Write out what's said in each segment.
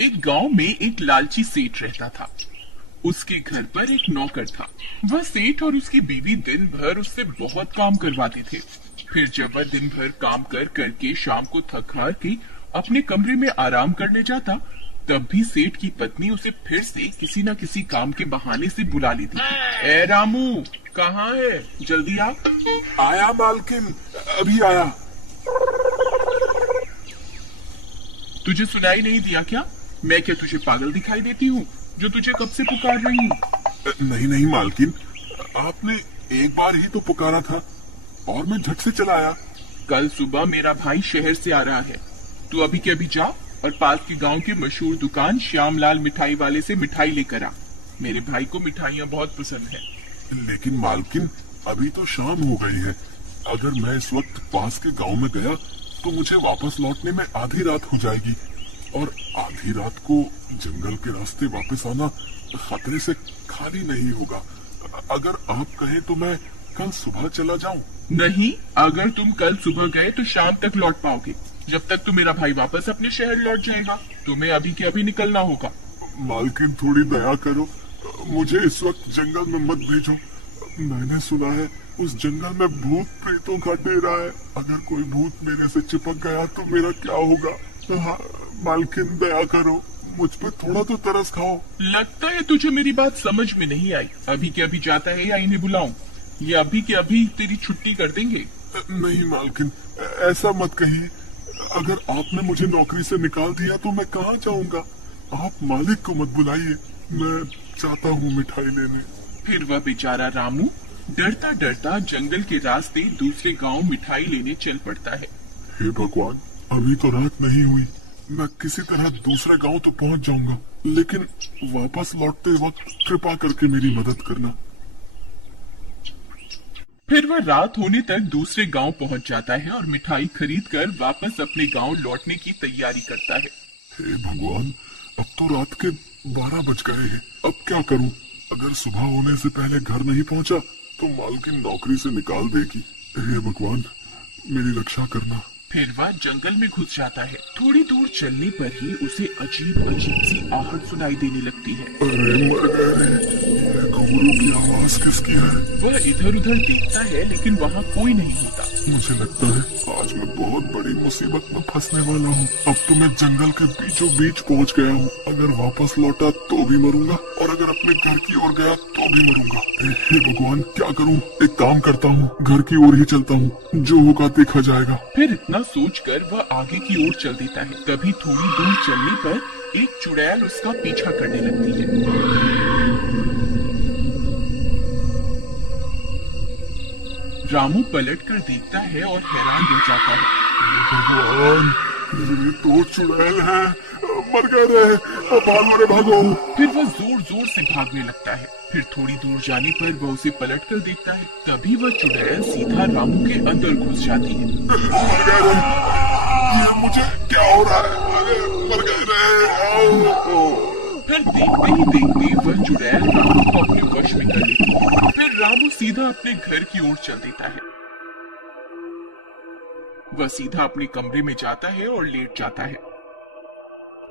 एक गांव में एक लालची सेठ रहता था। उसके घर पर एक नौकर था। वह सेठ और उसकी बीवी दिन भर उससे बहुत काम करवाते थे। फिर जब वह दिन भर काम कर करके शाम को थक हार के अपने कमरे में आराम करने जाता, तब भी सेठ की पत्नी उसे फिर से किसी न किसी काम के बहाने से बुला लेती थी। ए रामू, कहाँ है? जल्दी आ। आया मालकिन, अभी आया। तुझे सुनाई नहीं दिया क्या? मैं क्या तुझे पागल दिखाई देती हूँ जो तुझे कब से पुकार रही हूँ? नहीं नहीं मालकिन, आपने एक बार ही तो पुकारा था और मैं झट से चला आया। कल सुबह मेरा भाई शहर से आ रहा है। तू अभी के अभी जा और पास के गांव की मशहूर दुकान श्यामलाल मिठाई वाले से मिठाई लेकर आ। मेरे भाई को मिठाइयाँ बहुत पसंद है। लेकिन मालकिन, अभी तो शाम हो गई है। अगर मैं इस वक्त पास के गांव में गया तो मुझे वापस लौटने में आधी रात हो जाएगी, और आधी रात को जंगल के रास्ते वापस आना खतरे से खाली नहीं होगा। अगर आप कहें तो मैं कल सुबह चला जाऊं। नहीं, अगर तुम कल सुबह गए तो शाम तक लौट पाओगे। जब तक तो मेरा भाई वापस अपने शहर लौट जाएगा, तुम्हें अभी के अभी निकलना होगा। मालकिन, थोड़ी दया करो, मुझे इस वक्त जंगल में मत भेजो। मैंने सुना है उस जंगल में भूत प्रेतों का डेरा है। अगर कोई भूत मेरे से चिपक गया तो मेरा क्या होगा? हाँ, मालकिन दया करो, मुझ पे थोड़ा तो तरस खाओ। लगता है तुझे मेरी बात समझ में नहीं आई। अभी के अभी जाता है या इन्हें बुलाऊं? ये अभी के अभी तेरी छुट्टी कर देंगे। नहीं मालकिन, ऐसा मत कहिए। अगर आपने मुझे नौकरी से निकाल दिया तो मैं कहाँ जाऊंगा? आप मालिक को मत बुलाइए, मैं चाहता हूँ मिठाई लेने। फिर वह बेचारा रामू डरता डरता जंगल के रास्ते दूसरे गांव मिठाई लेने चल पड़ता है। हे भगवान, अभी तो रात नहीं हुई, मैं किसी तरह दूसरे गांव तो पहुंच जाऊंगा, लेकिन वापस लौटते वक्त कृपा करके मेरी मदद करना। फिर वह रात होने तक दूसरे गांव पहुंच जाता है और मिठाई खरीद कर वापस अपने गांव लौटने की तैयारी करता है। हे भगवान, अब तो रात के 12 बज गए हैं। अब क्या करूं? अगर सुबह होने से पहले घर नहीं पहुंचा तो मालकिन नौकरी से निकाल देगी। हे भगवान, मेरी रक्षा करना। फिर वह जंगल में घुस जाता है। थोड़ी दूर चलने पर ही उसे अजीब अजीब सी आहट सुनाई देने लगती है। अरे मर गए, घुंघरू की आवाज किसकी है? वह इधर उधर देखता है लेकिन वहाँ कोई नहीं होता। मुझे लगता है आज मैं बहुत बड़ी मुसीबत में फंसने वाला हूँ। अब तो मैं जंगल के बीचों बीच पहुँच गया हूँ। अगर वापस लौटा तो भी मरूंगा, और अगर अपने घर की ओर गया तो भी मरूंगा। हे भगवान, क्या करूँ? एक काम करता हूँ, घर की ओर ही चलता हूँ, जो होगा देखा जाएगा। फिर इतना सोचकर वह आगे की ओर चल देता है। तभी थोड़ी दूर चलने पर एक चुड़ैल उसका पीछा करने लगती है। रामू पलटकर देखता है और हैरान रह जाता है। भगवान, ये तो चुड़ैल है, मर गए रे, भागो रे भागो। फिर वह जोर जोर से भागने लगता है। फिर थोड़ी दूर जाने पर वह उसे पलटकर देखता है। तभी वह चुड़ैल सीधा रामू के अंदर घुस जाती है। मर गए रे, ये मुझे क्या हो रहा है? अरे मर गए रे। फिर देखते ही देखते वह चुड़ैल रामू को अपने वश में कर लेती है। फिर रामू सीधा अपने घर की ओर चल देता है। वह सीधा अपने कमरे में जाता है और लेट जाता है।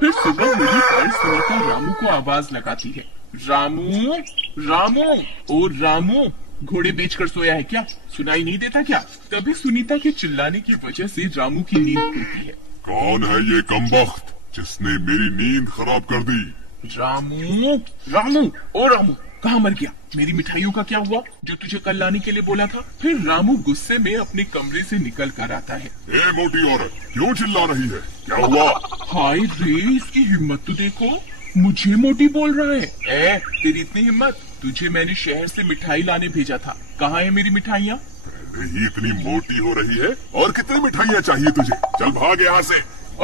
फिर सुबह होने पर सुनीता रामू को आवाज लगाती है। रामू, रामू, ओ रामू, घोड़े बेचकर सोया है क्या? सुनाई नहीं देता क्या? तभी सुनीता के चिल्लाने की वजह से रामू की नींद खुलती है। कौन है ये कमबख्त जिसने मेरी नींद खराब कर दी? रामू, रामू, ओ रामू, कहाँ मर गया? मेरी मिठाइयों का क्या हुआ जो तुझे कल लाने के लिए बोला था? फिर रामू गुस्से में अपने कमरे से निकल कर आता है। ए मोटी औरत, क्यों चिल्ला रही है? क्या हुआ? हाय रे, इसकी हिम्मत तो देखो, मुझे मोटी बोल रहा है। ए, तेरी इतनी हिम्मत? तुझे मैंने शहर से मिठाई लाने भेजा था। कहाँ है मेरी मिठाइयाँ? पहले ही इतनी मोटी हो रही है, और कितनी मिठाइयाँ चाहिए तुझे? चल भाग यहाँ से।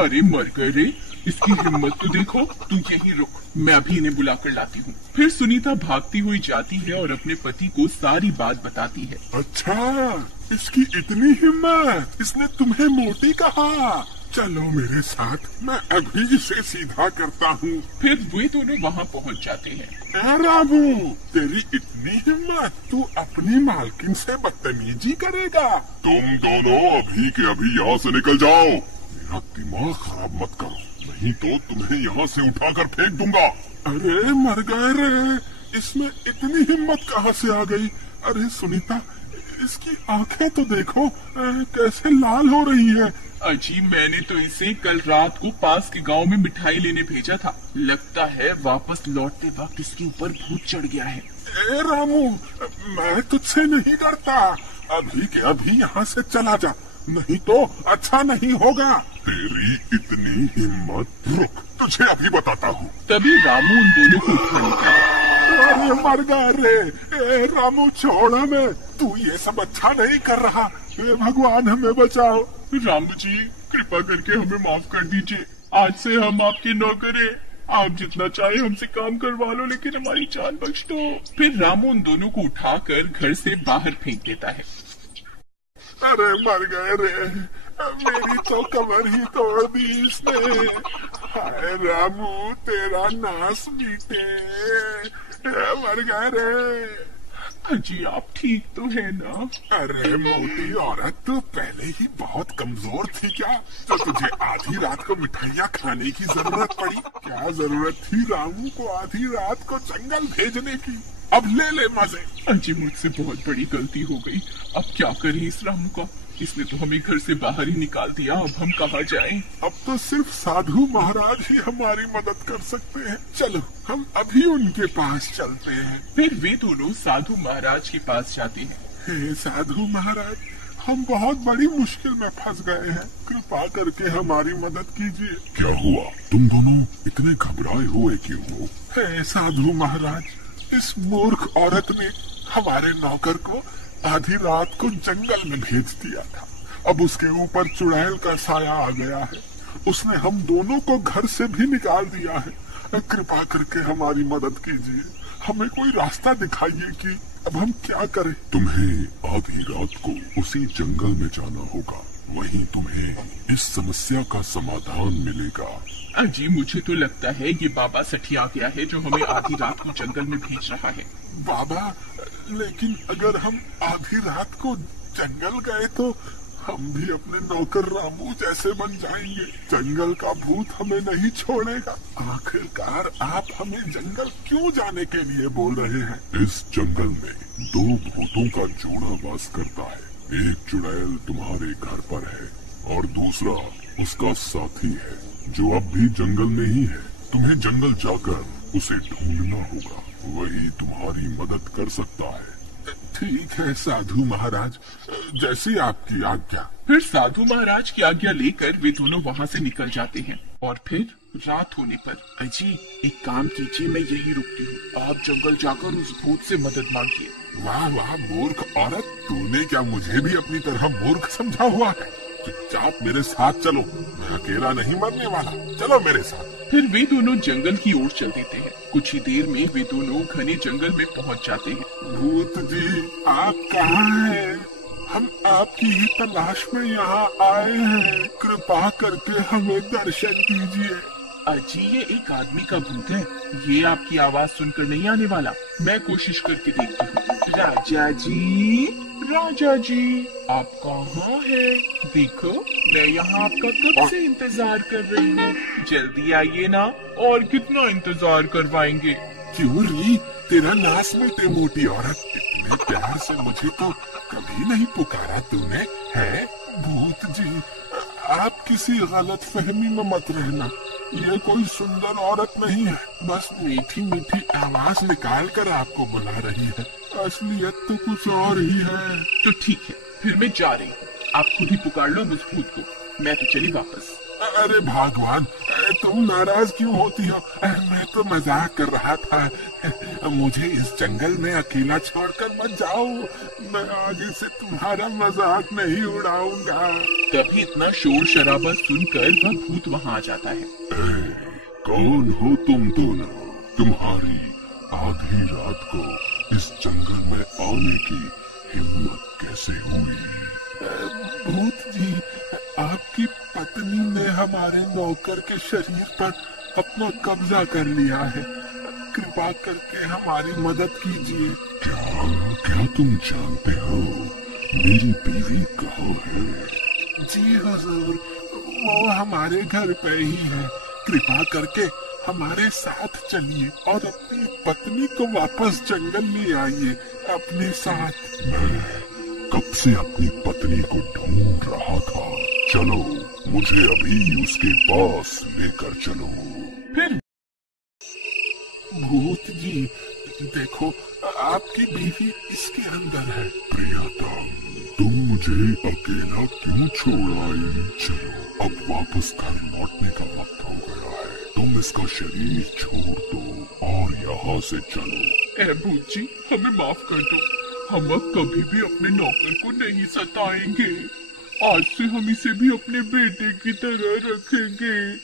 अरे मर गए रे, इसकी हिम्मत तो देखो। तू यहीं रुक, मैं अभी इन्हें बुला कर लाती हूँ। फिर सुनीता भागती हुई जाती है और अपने पति को सारी बात बताती है। अच्छा, इसकी इतनी हिम्मत, इसने तुम्हें मोटी कहा? चलो मेरे साथ, मैं अभी इसे सीधा करता हूँ। फिर वे दोनों वहाँ पहुँच जाते हैं। रामू, तेरी इतनी हिम्मत, तू अपनी मालकिन से बदतमीजी करेगा? तुम दोनों अभी के अभी यहाँ से निकल जाओ। मेरा दिमाग खराब मत करो, नहीं तो तुम्हें यहाँ से उठाकर फेंक दूंगा। अरे मर गए रे, इसमें इतनी हिम्मत कहाँ से आ गई? अरे सुनीता, इसकी आंखें तो देखो कैसे लाल हो रही है। अजी मैंने तो इसे कल रात को पास के गांव में मिठाई लेने भेजा था, लगता है वापस लौटते वक्त इसके ऊपर भूत चढ़ गया है। ए रामू, मैं तुझसे नहीं डरता, अभी के अभी यहाँ से चला जा, नहीं तो अच्छा नहीं होगा। तेरी इतनी हिम्मत, रुक तुझे अभी बताता हूँ। तभी रामू उन दोनों को उठा निकाला। अरे मर गया रे, ए रामू छोड़ हमें, तू ये सब अच्छा नहीं कर रहा, ए भगवान हमें बचाओ। रामू जी कृपा करके हमें माफ कर दीजिए, आज से हम आपके नौकर हैं, आप जितना चाहे हमसे काम करवा लो लेकिन हमारी जान बख्श दो। फिर रामू उन दोनों को उठाकर घर से बाहर फेंक देता है। अरे मर गए रे, मेरी तो कमर ही तोड़ दी इसने। हाय रामू तेरा नाश बीते, मर गए रे। अजी आप ठीक तो है ना? अरे मोटी औरत, तू पहले ही बहुत कमजोर थी क्या, तो तुझे आधी रात को मिठाइयाँ खाने की जरूरत पड़ी? क्या जरूरत थी रामू को आधी रात को जंगल भेजने की? अब ले ले मजे। अजी मुझसे बहुत बड़ी गलती हो गई, अब क्या करें इस रामू का, इसने तो हमें घर से बाहर ही निकाल दिया, अब हम कहाँ जाएं? अब तो सिर्फ साधु महाराज ही हमारी मदद कर सकते हैं, चलो हम अभी उनके पास चलते हैं। फिर वे दोनों साधु महाराज के पास जाते हैं। हे साधु महाराज, हम बहुत बड़ी मुश्किल में फंस गए हैं, कृपा करके हमारी मदद कीजिए। क्या हुआ, तुम दोनों इतने घबराए हुए क्यों हो? हे साधु महाराज, इस मूर्ख औरत ने हमारे नौकर को आधी रात को जंगल में भेज दिया था, अब उसके ऊपर चुड़ैल का साया आ गया है, उसने हम दोनों को घर से भी निकाल दिया है, कृपा करके हमारी मदद कीजिए, हमें कोई रास्ता दिखाइए कि अब हम क्या करें। तुम्हें आधी रात को उसी जंगल में जाना होगा, वहीं तुम्हें इस समस्या का समाधान मिलेगा। अजी मुझे तो लगता है ये बाबा सठिया गया है जो हमें आधी रात को जंगल में भेज रहा है। बाबा, लेकिन अगर हम आधी रात को जंगल गए तो हम भी अपने नौकर रामू जैसे बन जाएंगे, जंगल का भूत हमें नहीं छोड़ेगा। आखिरकार आप हमें जंगल क्यों जाने के लिए बोल रहे हैं? इस जंगल में दो भूतों का जोड़ा वास करता है, एक चुड़ैल तुम्हारे घर पर है और दूसरा उसका साथी है जो अब भी जंगल में ही है। तुम्हें जंगल जाकर उसे ढूंढना होगा, वही तुम्हारी मदद कर सकता है। ठीक है साधु महाराज, जैसी आपकी आज्ञा। फिर साधु महाराज की आज्ञा लेकर वे दोनों वहाँ से निकल जाते हैं और फिर रात होने पर, अजी एक काम कीजिए, मैं यही रुकती हूँ, आप जंगल जाकर उस भूत से मदद मांगिए। वाह वाह मूर्ख औरत, तूने क्या मुझे भी अपनी तरह मूर्ख समझा हुआ है? चुपचाप मेरे साथ चलो, मैं अकेला नहीं मरने वाला, चलो मेरे साथ। फिर वे दोनों जंगल की ओर चल देते हैं। कुछ ही देर में वे दोनों घने जंगल में पहुंच जाते हैं। भूत जी आप कहाँ हैं? हम आपकी ही तलाश में यहाँ आए हैं, कृपा करके हमें दर्शन दीजिए। अजी ये एक आदमी का भूत है, ये आपकी आवाज सुनकर नहीं आने वाला, मैं कोशिश करके देखती हूँ। राजा जी, राजा जी आप कहाँ हैं? देखो मैं यहाँ आपका कब से इंतजार कर रही हूँ, जल्दी आइए ना, और कितना इंतजार करवाएंगे? क्यों री, तेरा नाश मिटे मोटी औरत, इतने प्यार से मुझे तो कभी नहीं पुकारा तूने, है? भूत जी आप किसी गलत फहमी में मत रहना, ये कोई सुंदर औरत नहीं है, बस मीठी मीठी आवाज निकाल कर आपको बुला रही है, असलियत तो कुछ और ही है। तो ठीक है, फिर मैं जा रही हूँ, आप खुद ही पुकार लो उस भूत को, मैं तो चली वापस। अरे भगवान, तुम नाराज क्यों होती हो? मैं तो मजाक कर रहा था, मुझे इस जंगल में अकेला छोड़कर मत जाओ, मैं आगे से तुम्हारा मजाक नहीं उड़ाऊंगा। तभी इतना शोर शराबा सुनकर वह भूत वहाँ आ जाता है। कौन हो तुम दोनों? तुम्हारी आधी रात को इस जंगल में आने की हिम्मत कैसे हुई? भूत जी, आपकी पत्नी ने हमारे नौकर के शरीर पर अपना कब्जा कर लिया है, कृपा करके हमारी मदद कीजिए। क्या तुम जानते हो मेरी बीवी कहाँ है? जी हुजूर, वो हमारे घर पे ही है, कृपा करके हमारे साथ चलिए और अपनी पत्नी को वापस जंगल ले आइए अपने साथ। मैं कब से अपनी पत्नी को ढूंढ रहा था। चलो, मुझे अभी उसके पास लेकर चलो। फिर भूत जी, देखो आपकी बीवी इसके अंदर है। प्रियतम, तुम मुझे अकेला क्यों छोड़ आई? चलो, अब वापस घर लौटने का वक्त हो गया है। तुम इसका शरीर छोड़ दो और यहाँ से चलो। ए भूत जी, हमें माफ कर दो। हम अब कभी भी अपने नौकर को नहीं सताएंगे। आज से हम इसे भी अपने बेटे की तरह रखेंगे।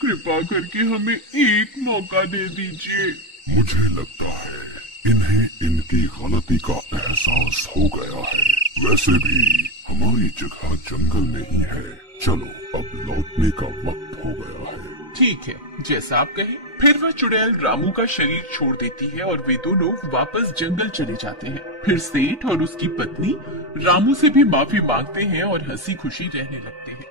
कृपा करके हमें एक मौका दे दीजिए। मुझे लगता है इन्हें इनकी गलती का एहसास हो गया है। वैसे भी हमारी जगह जंगल नहीं है। चलो, अब लौटने का वक्त हो गया है। ठीक है, जैसा आप कहें। फिर वह चुड़ैल रामू का शरीर छोड़ देती है और वे दोनों वापस जंगल चले जाते हैं। फिर सेठ और उसकी पत्नी रामू से भी माफी मांगते हैं और हंसी खुशी रहने लगते हैं।